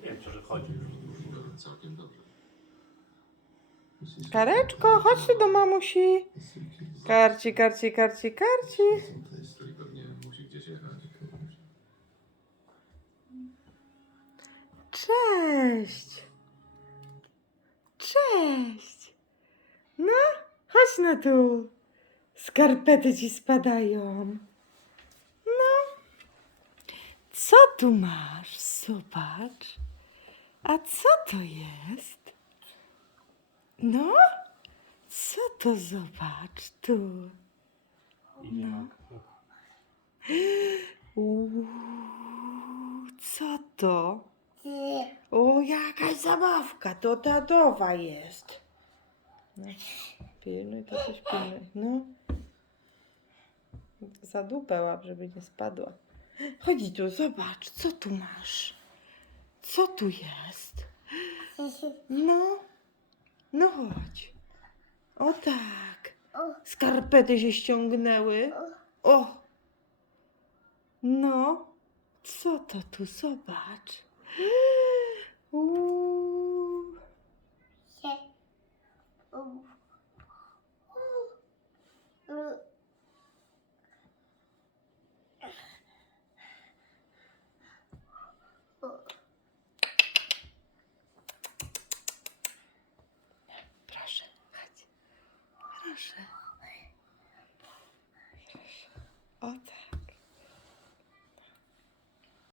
Mówiłem ci, że chodzi już. Całkiem dobrze. Kareczko, chodź tu do mamusi. Karci, karci, karci, karci. Stoi pewnie musi gdzieś jechać. Cześć. Cześć. No, chodź na tu. Skarpety ci spadają. No. Co tu masz? Zobacz. A co to jest? No? Co to zobacz tu? Ma. Uuu, co to? O, jakaś zabawka, to tatowa jest. No, pilnuj, to coś pilnuj. No. Za dupę łap, żeby nie spadła. Chodź tu, zobacz, co tu masz? Co tu jest? No, no chodź. O tak. Skarpety się ściągnęły. O. No. Co to tu? Zobacz. Uuu. Proszę, chodź. Proszę. Proszę. O tak.